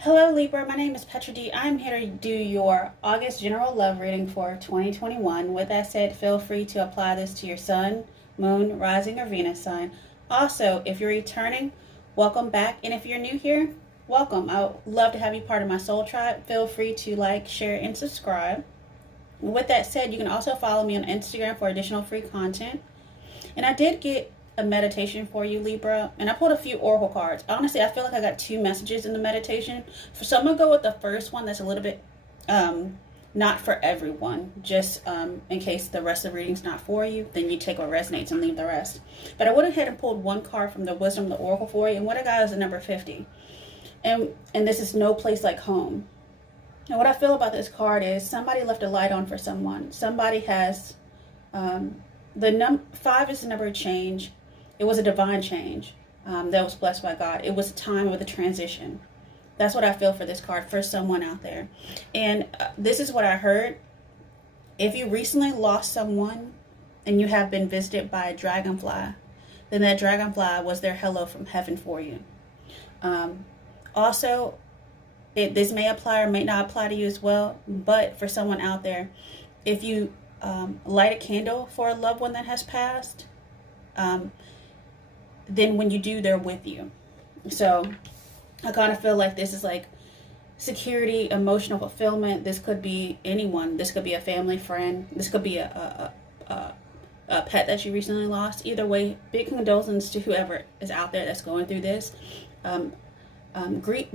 Hello Libra, my name is Petra D. I'm here to do your August general love reading for 2021. With that said, feel free to apply this to your sun, moon, rising, or Venus sign. Also, if you're returning, welcome back. And if you're new here, welcome. I would love to have you part of my soul tribe. Feel free to like, share, and subscribe. With that said, you can also follow me on Instagram for additional free content. And I did get a meditation for you, Libra, and I pulled a few oracle cards. Honestly, I feel like I got two messages in the meditation. So I'm gonna go with the first one that's a little bit not for everyone, just in case the rest of the reading's not for you, then you take what resonates and leave the rest. But I went ahead and pulled one card from the Wisdom of the Oracle for you, and what I got is the number 50. And this is no place like home. And what I feel about this card is somebody left a light on for someone. Somebody has the 5 is the number of change. It was a divine change that was blessed by God. It was a time of the transition. That's what I feel for this card, for someone out there. And this is what I heard. If you recently lost someone and you have been visited by a dragonfly, then that dragonfly was their hello from heaven for you. Also, this may apply or may not apply to you as well, but for someone out there, if you light a candle for a loved one that has passed, then when you do, they're with you. So I kind of feel like this is like security, emotional fulfillment. This could be anyone. This could be a family friend. This could be a pet that you recently lost. Either way, big condolences to whoever is out there that's going through this.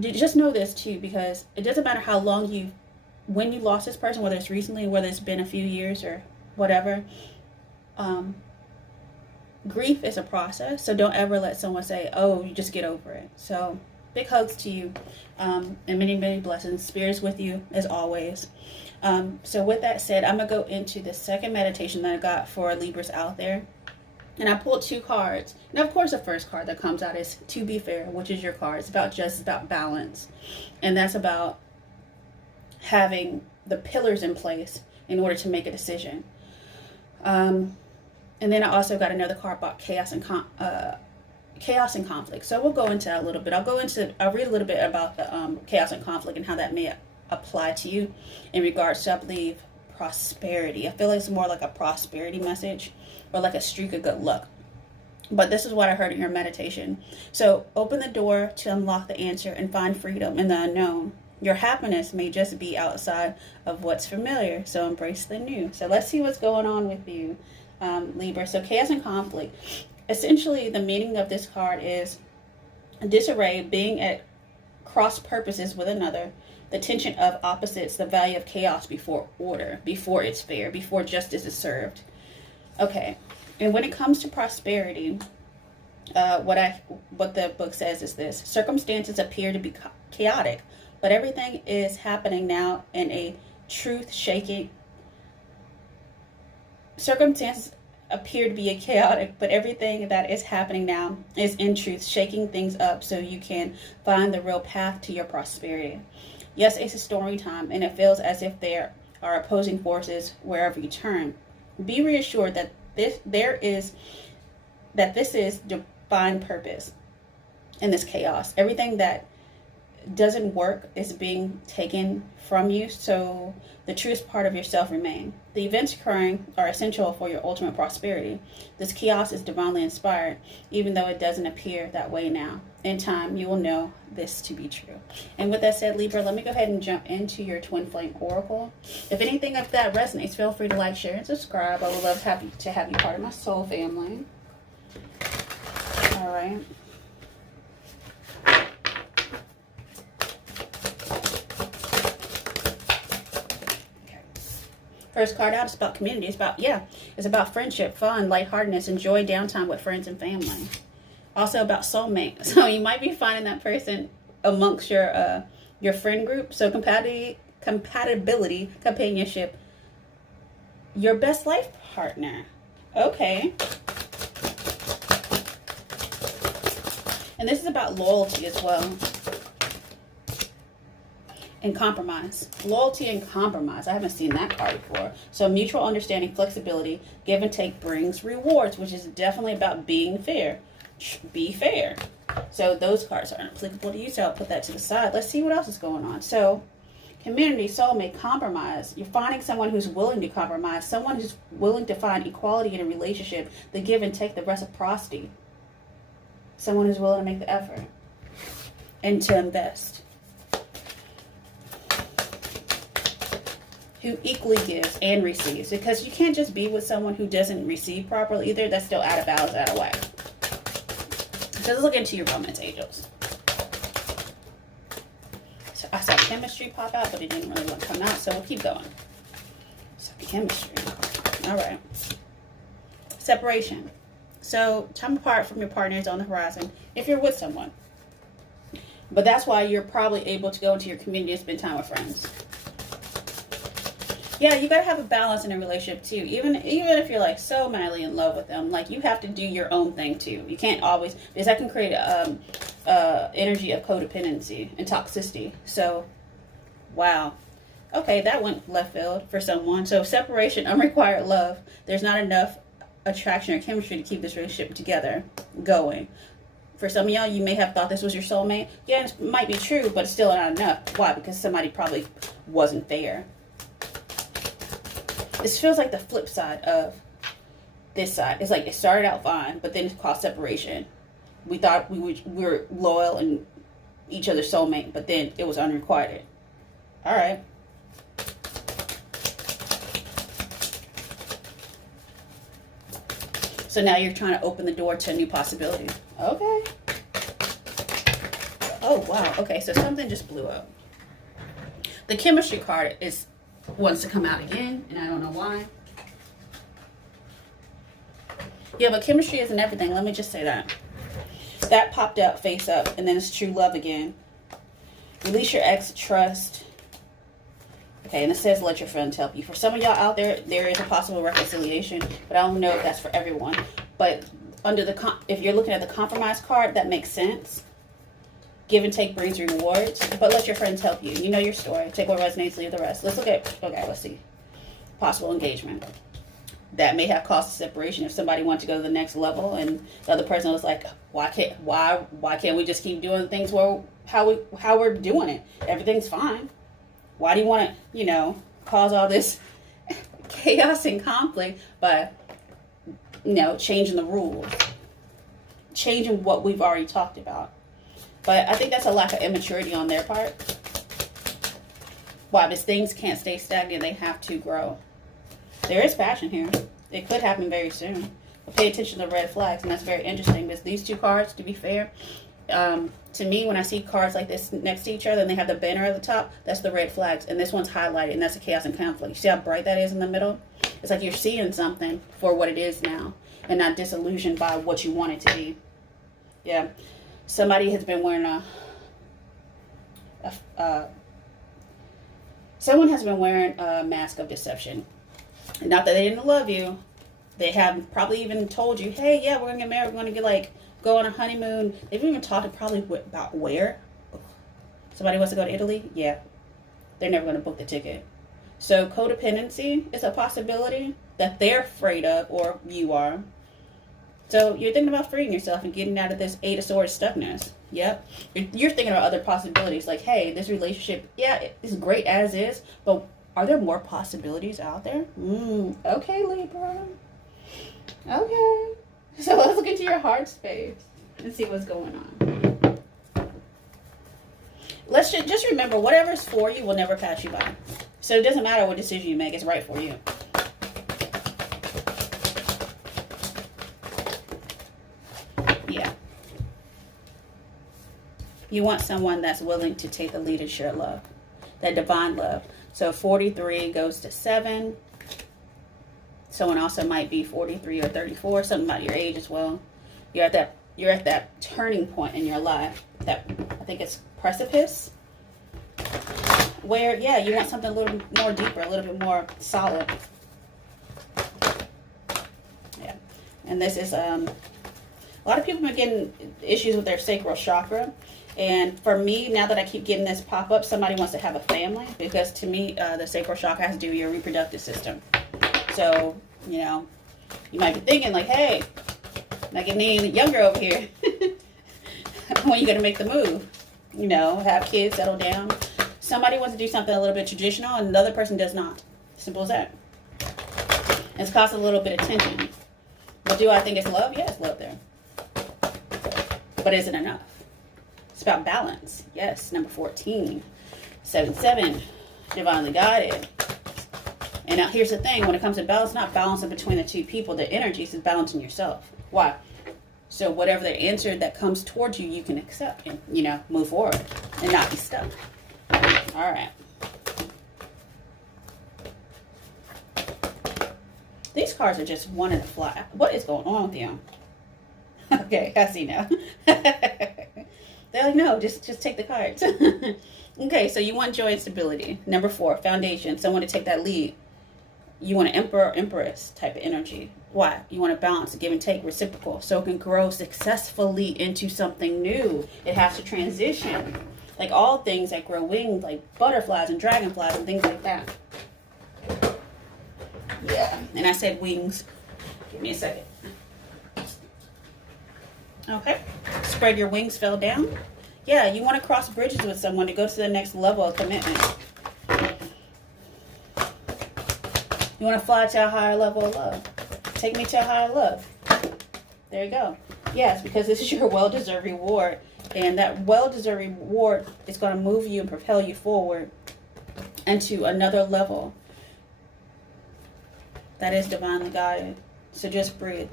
Just know this too, because it doesn't matter how long when you lost this person, whether it's recently, whether it's been a few years or whatever. Grief is a process, so don't ever let someone say, oh, you just get over it. So big hugs to you, and many, many blessings. Spirit's with you as always. So with that said, I'm going to go into the second meditation that I got for Libras out there. And I pulled two cards. And of course, the first card that comes out is To Be Fair, which is your card. It's about balance. And that's about having the pillars in place in order to make a decision. And then I also got another card about chaos and conflict. So we'll go into that a little bit. I'll read a little bit about the chaos and conflict and how that may apply to you in regards to, I believe, prosperity. I feel like it's more like a prosperity message or like a streak of good luck. But this is what I heard in your meditation. So open the door to unlock the answer and find freedom in the unknown. Your happiness may just be outside of what's familiar, so embrace the new. So let's see what's going on with you, Libra. So chaos and conflict. Essentially, the meaning of this card is disarray, being at cross purposes with another, the tension of opposites, the value of chaos before order, before it's fair, before justice is served. Okay, and when it comes to prosperity, what the book says is this: circumstances appear to be chaotic, but everything is happening now in a truth-shaking. Circumstances appear to be chaotic, but everything that is happening now is in truth shaking things up so you can find the real path to your prosperity. Yes, it's a stormy time, and it feels as if there are opposing forces wherever you turn. Be reassured that this is divine purpose in this chaos. Everything that doesn't work is being taken from you, so the truest part of yourself remain. The events occurring are essential for your ultimate prosperity. This chaos is divinely inspired, even though it doesn't appear that way now. In time, you will know this to be true. And with that said, Libra, let me go ahead and jump into your Twin Flame Oracle. If anything of that resonates, feel free to like, share, and subscribe. I would love to have you part of my soul family. All right. First card out is about community. It's about friendship, fun, lightheartedness, enjoy downtime with friends and family. Also about soulmate. So you might be finding that person amongst your friend group. So compatibility, companionship, your best life partner. Okay. And this is about loyalty as well. And compromise. Loyalty and compromise. I haven't seen that card before. So mutual understanding, flexibility, give and take brings rewards, which is definitely about being fair. Be fair. So those cards aren't applicable to you, so I'll put that to the side. Let's see what else is going on. So community, soulmate, compromise. You're finding someone who's willing to compromise, someone who's willing to find equality in a relationship, the give and take, the reciprocity. Someone who's willing to make the effort and to invest. Who equally gives and receives. Because you can't just be with someone who doesn't receive properly either. That's still out of balance, out of whack. So let's look into your romance, angels. So I saw chemistry pop out, but it didn't really want to come out, so we'll keep going. So chemistry. All right. Separation. So time apart from your partner is on the horizon if you're with someone. But that's why you're probably able to go into your community and spend time with friends. Yeah, you gotta have a balance in a relationship too. Even if you're like so madly in love with them, like you have to do your own thing too. You can't always, because that can create energy of codependency and toxicity. So, wow. Okay, that went left field for someone. So separation, unrequired love. There's not enough attraction or chemistry to keep this relationship together going. For some of y'all, you may have thought this was your soulmate. Yeah, it might be true, but it's still not enough. Why? Because somebody probably wasn't there. This feels like the flip side of this side. It's like it started out fine, but then it caused separation. We thought we were loyal and each other's soulmate, but then it was unrequited. All right. So now you're trying to open the door to a new possibility. Okay. Oh, wow. Okay, so something just blew up. The chemistry card wants to come out again, and I don't know why. Yeah, but chemistry isn't everything. Let me just say that. That popped up face up, and then it's true love again. Release your ex, trust. Okay, and it says let your friends help you. For some of y'all out there, there is a possible reconciliation, but I don't know if that's for everyone. But under if you're looking at the compromise card, that makes sense. Give and take brings rewards, but let your friends help you. You know your story. Take what resonates, leave the rest. Let's look at, okay, let's see. Possible engagement. That may have caused a separation if somebody wanted to go to the next level and the other person was like, why can't we just keep doing things how we're doing it? Everything's fine. Why do you want to, cause all this chaos and conflict by, changing the rules, changing what we've already talked about? But I think that's a lack of immaturity on their part. Why? Because things can't stay stagnant. They have to grow. There is passion here. It could happen very soon. But pay attention to the red flags. And that's very interesting. Because these two cards, to be fair, to me, when I see cards like this next to each other and they have the banner at the top, that's the red flags. And this one's highlighted. And that's a chaos and conflict. You see how bright that is in the middle? It's like you're seeing something for what it is now. And not disillusioned by what you want it to be. Yeah. Somebody has been wearing someone has been wearing a mask of deception. Not that they didn't love you. They have probably even told you, hey, yeah, we're going to get married. We're going to go on a honeymoon. They've even talked probably about where. Somebody wants to go to Italy? Yeah. They're never going to book the ticket. So codependency is a possibility that they're afraid of, or you are. So you're thinking about freeing yourself and getting out of this Eight of Swords stuckness. Yep. You're thinking about other possibilities. Like, hey, this relationship, yeah, it's great as is, but are there more possibilities out there? Okay, Libra. Okay. So let's look into your heart space and see what's going on. Let's just remember, whatever's for you will never pass you by. So it doesn't matter what decision you make, it's right for you. Yeah. You want someone that's willing to take the lead and share love. That divine love. So 43 goes to 7. Someone also might be 43 or 34, something about your age as well. You're at that turning point in your life. That, I think it's precipice. Where, yeah, you want something a little more deeper, a little bit more solid. Yeah. And this is, a lot of people are getting issues with their sacral chakra. And for me, now that I keep getting this pop up, somebody wants to have a family. Because to me, the sacral chakra has to do with your reproductive system. So, you might be thinking like, hey, not getting any younger over here. when you're going to make the move. You know, have kids, settle down. Somebody wants to do something a little bit traditional and another person does not. Simple as that. It's caused a little bit of tension. But do I think it's love? Yeah, it's love there. But is it enough? It's about balance. Yes, number 14. 7-7. Divinely guided. And now here's the thing. When it comes to balance, not balancing between the two people. The energies is balancing yourself. Why? So whatever the answer that comes towards you, you can accept and, you know, move forward and not be stuck. All right. These cards are just wanting to fly. What is going on with you? Okay, I see now. They're like, no, just take the cards. Okay, so you want joy and stability. Number 4, foundation. Someone to take that lead. You want an emperor, empress type of energy. Why? You want to balance, give and take, reciprocal, so it can grow successfully into something new. It has to transition. Like all things that grow wings, like butterflies and dragonflies and things like that. Yeah, and I said wings. Give me a second. Okay, spread your wings, fell down. Yeah, you want to cross bridges with someone to go to the next level of commitment. You want to fly to a higher level of love. Take me to a higher love. There you go. Yes, because this is your well-deserved reward. And that well-deserved reward is going to move you and propel you forward into another level. That is divinely guided. So just breathe.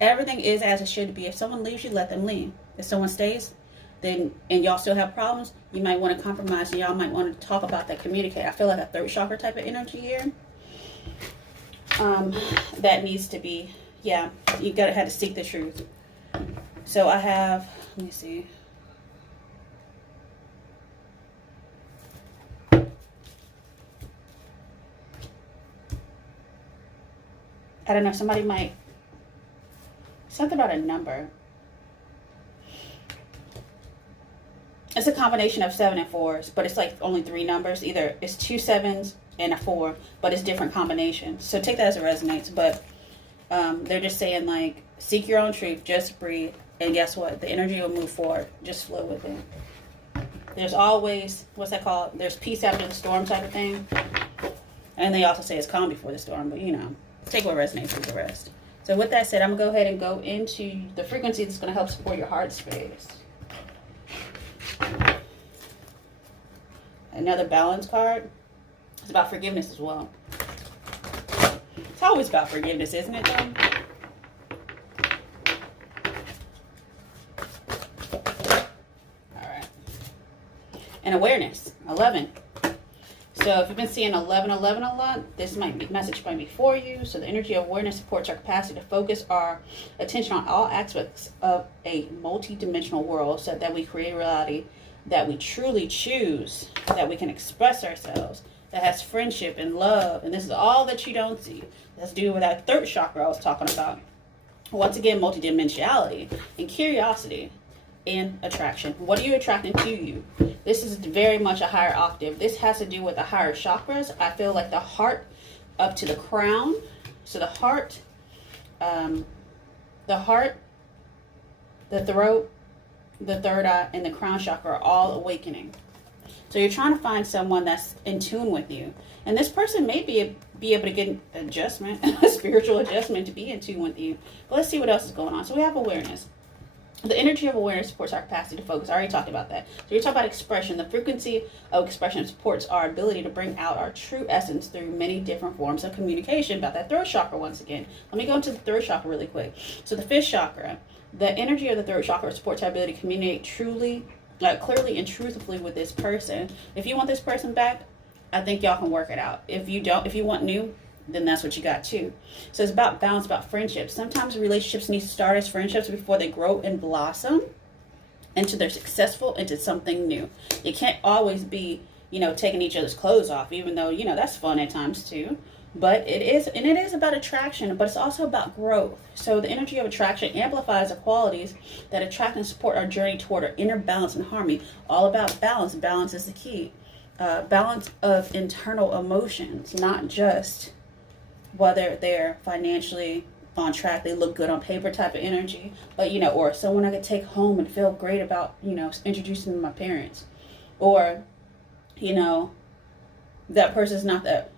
Everything is as it should be. If someone leaves you, let them leave. If someone stays, then and y'all still have problems, you might want to compromise and y'all might want to talk about that, communicate. I feel like a third chakra type of energy here. That needs to be, yeah, you gotta have to seek the truth. So I have, let me see. I don't know, somebody might, something about a number. It's a combination of 7 and 4s, but it's like only 3 numbers. Either it's 2 7s and a 4, but it's different combinations. So take that as it resonates. But they're just saying, like, seek your own truth, just breathe, and guess what? The energy will move forward. Just flow with it. There's always, what's that called? There's peace after the storm type of thing. And they also say it's calm before the storm, but you know, take what resonates with the rest. So with that said, I'm going to go ahead and go into the frequency that's going to help support your heart space. Another balance card. It's about forgiveness as well. It's always about forgiveness, isn't it, though? All right. And awareness, 11. So if you've been seeing 1111 a lot, this message might be for you. So the energy of awareness supports our capacity to focus our attention on all aspects of a multi-dimensional world so that we create a reality that we truly choose, that we can express ourselves, that has friendship and love. And this is all that you don't see. That's due with that third chakra I was talking about. Once again, multidimensionality and curiosity and attraction. What are you attracting to you? This is very much a higher octave. This has to do with the higher chakras. I feel like the heart up to the crown. So the heart, the throat, the third eye, and the crown chakra are all awakening. So you're trying to find someone that's in tune with you. And this person may be able to get an adjustment, a spiritual adjustment to be in tune with you. But let's see what else is going on. So we have awareness. The energy of awareness supports our capacity to focus. I already talked about that. So you're talking about expression. The frequency of expression supports our ability to bring out our true essence through many different forms of communication. About that third chakra once again. Let me go into the third chakra really quick. So the fifth chakra, the energy of the third chakra supports our ability to communicate truly, clearly and truthfully with this person. If you want this person back, I think y'all can work it out. If you don't, if you want new, then that's what you got too. So it's about balance, about friendships. Sometimes relationships need to start as friendships before they grow and blossom into they're successful into something new. It can't always be, you know, taking each other's clothes off, even though, you know, that's fun at times too. But it is about attraction, but it's also about growth. So the energy of attraction amplifies the qualities that attract and support our journey toward our inner balance and harmony. All about balance. Balance is the key. Balance of internal emotions, not just whether they're financially on track. They look good on paper type of energy. But, you know, or someone I could take home and feel great about, you know, introducing to my parents. Or, you know, that person's not that,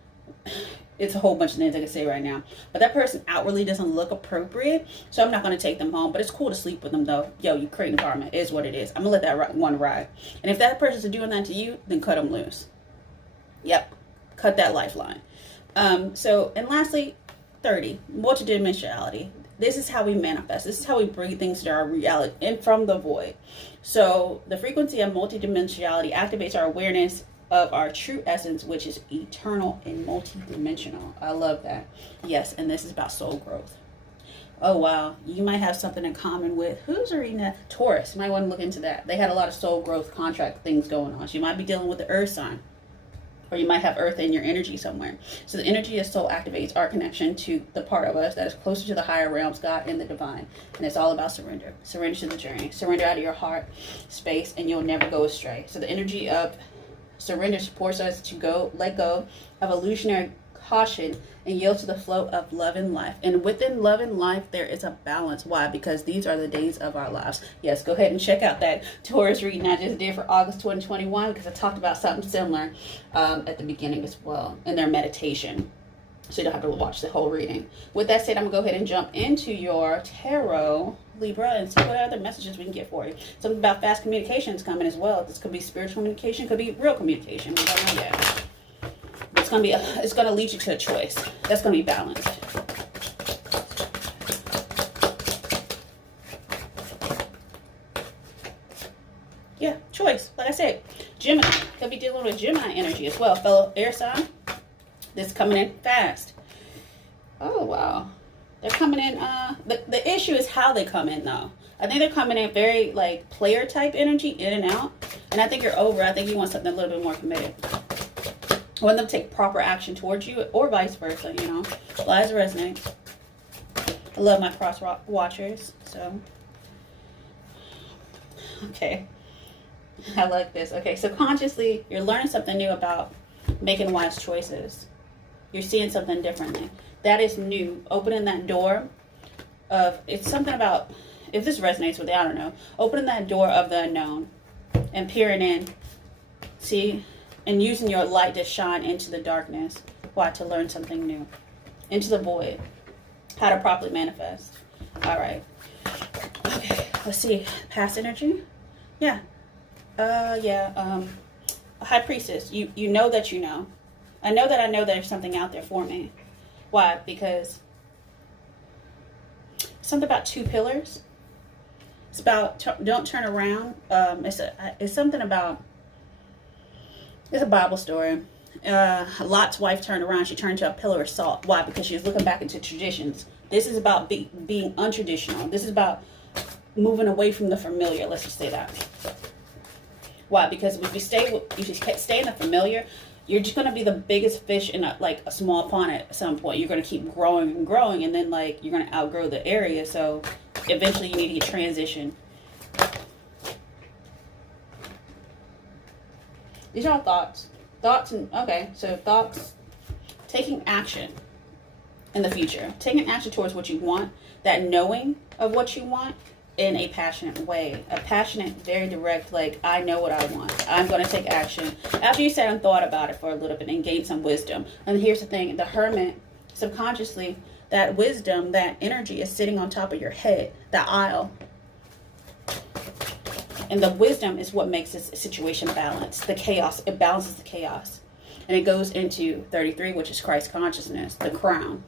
it's a whole bunch of names I can say right now, but that person outwardly doesn't look appropriate, so I'm not going to take them home. But it's cool to sleep with them though. Yo, you creating karma. It is what it is. I'm gonna let that one ride. And if that person's doing that to you, then cut them loose. Yep, cut that lifeline. So, and lastly, 30, multidimensionality. This is how we manifest. This is how we bring things to our reality and from the void. So the frequency of multidimensionality activates our awareness of our true essence, which is eternal and multidimensional. I love that. Yes, and this is about soul growth. Oh wow, you might have something in common with, who's reading that? Taurus. You might want to look into that. They had a lot of soul growth contract things going on. So you might be dealing with the earth sign, or you might have earth in your energy somewhere. So the energy of soul activates our connection to the part of us that is closer to the higher realms, God and the divine. And it's all about surrender. Surrender to the journey. Surrender out of your heart space, and you'll never go astray. So the energy of surrender supports us to let go of illusionary caution and yield to the flow of love and life. And within love and life, there is a balance. Why? Because these are the days of our lives. Yes, go ahead and check out that Taurus reading I just did for August 2021, because I talked about something similar at the beginning as well in their meditation. So you don't have to watch the whole reading. With that said, I'm going to go ahead and jump into your tarot, Libra, and see what other messages we can get for you. Something about fast communications coming as well. This could be spiritual communication, could be real communication. We don't know yet. It's going to lead you to a choice. That's going to be balanced. Yeah, choice. Like I said, Gemini. Could be dealing with Gemini energy as well. Fellow air sign. This is coming in fast. Oh, wow. They're coming in. The issue is how they come in, though. I think they're coming in very, like, player type energy, in and out. And I think you're over. I think you want something a little bit more committed. I want them to take proper action towards you, or vice versa, you know. Lies resonate. I love my cross watchers. So, okay. I like this. Okay, so consciously, you're learning something new about making wise choices. You're seeing something differently. That is new. Opening that door of, it's something about, if this resonates with you, I don't know. Opening that door of the unknown and peering in. See? And using your light to shine into the darkness. Why? To learn something new. Into the void. How to properly manifest. Alright. Okay. Let's see. Past energy? Yeah. High Priestess. You know that you know. I know that there's something out there for me. Why? Because something about two pillars. It's about don't turn around. It's something about, it's a Bible story. Lot's wife turned around. She turned to a pillar of salt. Why? Because she was looking back into traditions. This is about being untraditional. This is about moving away from the familiar. Let's just say that. Why? Because if you stay in the familiar, you're just going to be the biggest fish in a small pond at some point. You're going to keep growing and growing, and then you're going to outgrow the area. So eventually you need to transition. These are all thoughts. Thoughts, taking action in the future. Taking action towards what you want, that knowing of what you want in a passionate way. A passionate, very direct, I know what I want. I'm going to take action. After you sat and thought about it for a little bit and gained some wisdom. And here's the thing, the Hermit, subconsciously, that wisdom, that energy is sitting on top of your head, the aisle. And the wisdom is what makes this situation balanced. The chaos, it balances the chaos. And it goes into 33, which is Christ consciousness, the crown.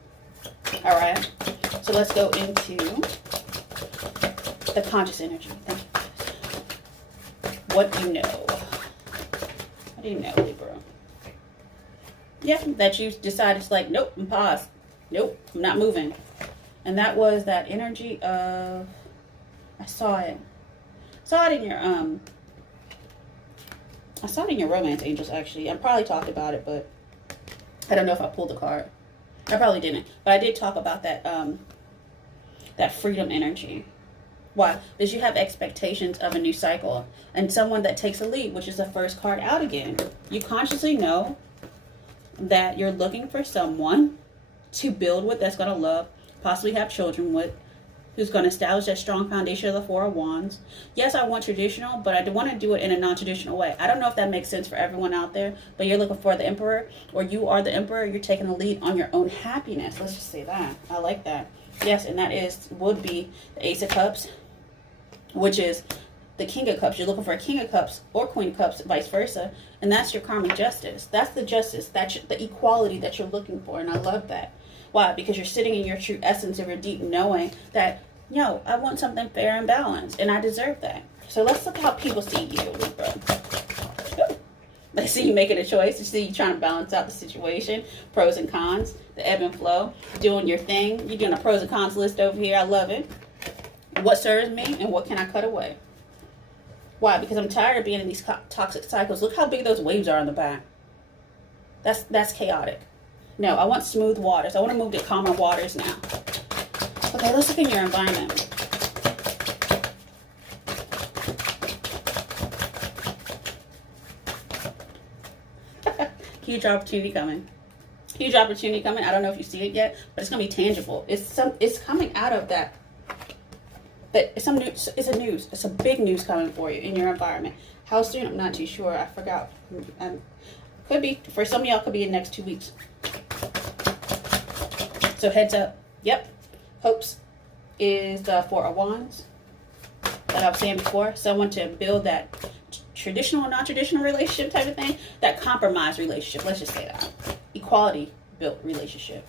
All right. So let's go into the conscious energy. Thank you. What do you know? What do you know, Libra? Yeah, that you decided nope, I'm paused. Nope, I'm not moving. And that was that energy of, I saw it in your romance angels, actually. I probably talked about it, but I don't know if I pulled the card. I probably didn't, but I did talk about that that freedom energy. Why? Because you have expectations of a new cycle and someone that takes a lead, which is the first card out again. You consciously know that you're looking for someone to build with that's going to love, possibly have children with, who's going to establish that strong foundation of the Four of Wands. Yes, I want traditional, but I want to do it in a non-traditional way. I don't know if that makes sense for everyone out there, but you're looking for the Emperor, or you are the Emperor. You're taking the lead on your own happiness. Let's just say that. I like that. Yes, and that would be the Ace of Cups, which is the King of Cups. You're looking for a King of Cups or Queen of Cups, vice versa, and that's your karmic justice. That's the justice, that's the equality that you're looking for, and I love that. Why? Because you're sitting in your true essence of your deep knowing that, yo, I want something fair and balanced, and I deserve that. So let's look how people see you, Libra. They see you making a choice. They see you trying to balance out the situation, pros and cons, the ebb and flow, doing your thing. You're doing a pros and cons list over here. I love it. What serves me and what can I cut away? Why? Because I'm tired of being in these toxic cycles. Look how big those waves are on the back. That's chaotic. No, I want smooth waters. I want to move to calmer waters now. Okay, let's look in your environment. Huge opportunity coming. Huge opportunity coming. I don't know if you see it yet, but it's going to be tangible. It's coming out of that. But it's some news. It's a big news coming for you in your environment. How soon? I'm not too sure. I forgot. Could be for some of y'all. Could be in the next 2 weeks. So heads up. Yep. Hopes is the Four of Wands. Like I was saying before, someone to build that traditional or non-traditional relationship type of thing. That compromise relationship. Let's just say that. Equality built relationship.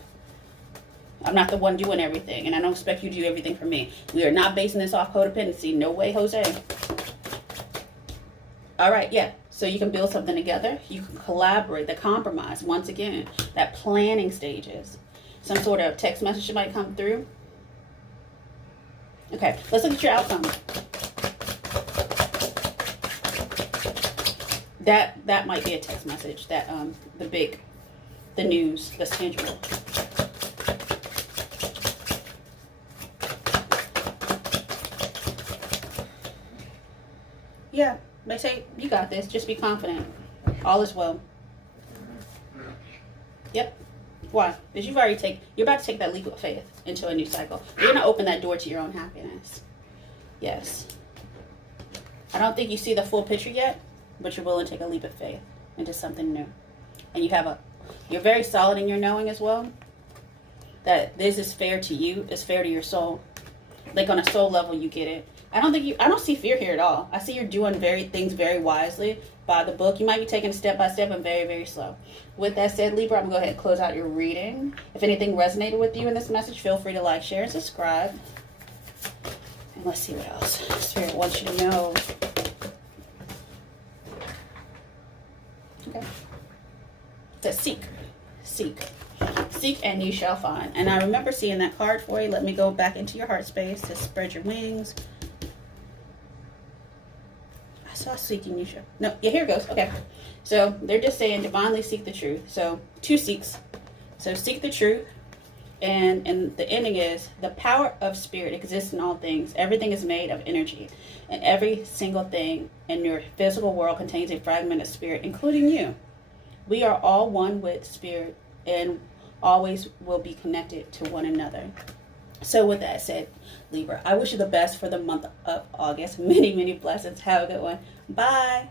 I'm not the one doing everything, and I don't expect you to do everything for me. We are not basing this off codependency. No way, Jose. All right, yeah. So you can build something together. You can collaborate. The compromise, once again, that planning stages. Some sort of text message might come through. Okay, let's look at your outcome. That might be a text message. That the news that's tangible. Yeah, they say, you got this. Just be confident. All is well. Yep. Why? Because you're about to take that leap of faith into a new cycle. You're going to open that door to your own happiness. Yes. I don't think you see the full picture yet, but you're willing to take a leap of faith into something new. And you're very solid in your knowing as well, that this is fair to you, it's fair to your soul. Like on a soul level, you get it. I don't see fear here at all. I see you're doing things very wisely by the book. You might be taking it step by step and very, very slow. With that said, Libra, I'm going to go ahead and close out your reading. If anything resonated with you in this message, feel free to like, share, and subscribe. And let's see what else Spirit wants you to know. Okay. It says seek. Seek and you shall find. And I remember seeing that card for you. Let me go back into your heart space to spread your wings. I saw seeking you shall. No, yeah, here it goes. Okay. So they're just saying divinely seek the truth. So 2 seeks. So seek the truth. And the ending is the power of spirit exists in all things. Everything is made of energy. And every single thing in your physical world contains a fragment of spirit, including you. We are all one with spirit and always will be connected to one another. So with that said, Libra, I wish you the best for the month of August. Many, many blessings. Have a good one. Bye.